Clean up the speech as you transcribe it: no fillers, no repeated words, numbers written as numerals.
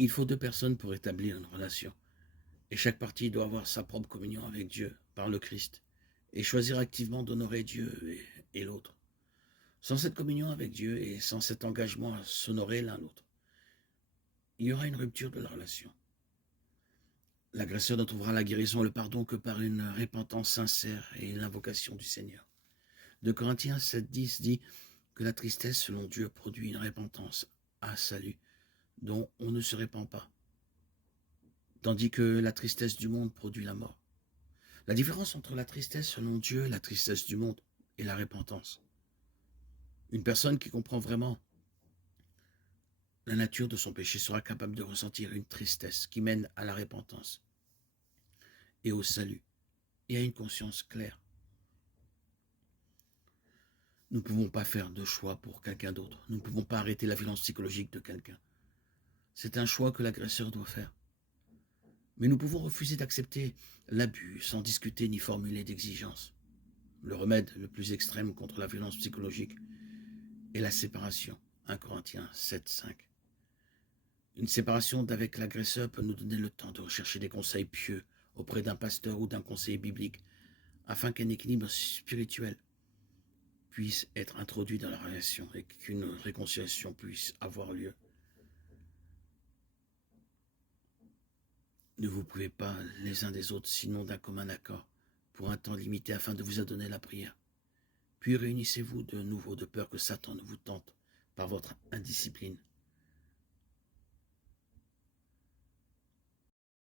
Il faut deux personnes pour établir une relation, et chaque partie doit avoir sa propre communion avec Dieu par le Christ, et choisir activement d'honorer Dieu et l'autre. Sans cette communion avec Dieu et sans cet engagement à s'honorer l'un l'autre, il y aura une rupture de la relation. L'agresseur ne trouvera la guérison et le pardon que par une repentance sincère et l'invocation du Seigneur. 2 Corinthiens 7,10 dit que la tristesse selon Dieu produit une repentance à salut dont on ne se répand pas, tandis que la tristesse du monde produit la mort. La différence entre la tristesse selon Dieu et la tristesse du monde est la repentance. Une personne qui comprend vraiment la nature de son péché sera capable de ressentir une tristesse qui mène à la repentance et au salut et à une conscience claire. Nous ne pouvons pas faire de choix pour quelqu'un d'autre. Nous ne pouvons pas arrêter la violence psychologique de quelqu'un. C'est un choix que l'agresseur doit faire. Mais nous pouvons refuser d'accepter l'abus sans discuter ni formuler d'exigence. Le remède le plus extrême contre la violence psychologique est la séparation. 1 Corinthiens 7,5. Une séparation d'avec l'agresseur peut nous donner le temps de rechercher des conseils pieux auprès d'un pasteur ou d'un conseiller biblique afin qu'un équilibre spirituel puisse être introduit dans la relation et qu'une réconciliation puisse avoir lieu. Ne vous privez pas les uns des autres, sinon d'un commun accord, pour un temps limité afin de vous adonner la prière. Puis réunissez-vous de nouveau de peur que Satan ne vous tente par votre indiscipline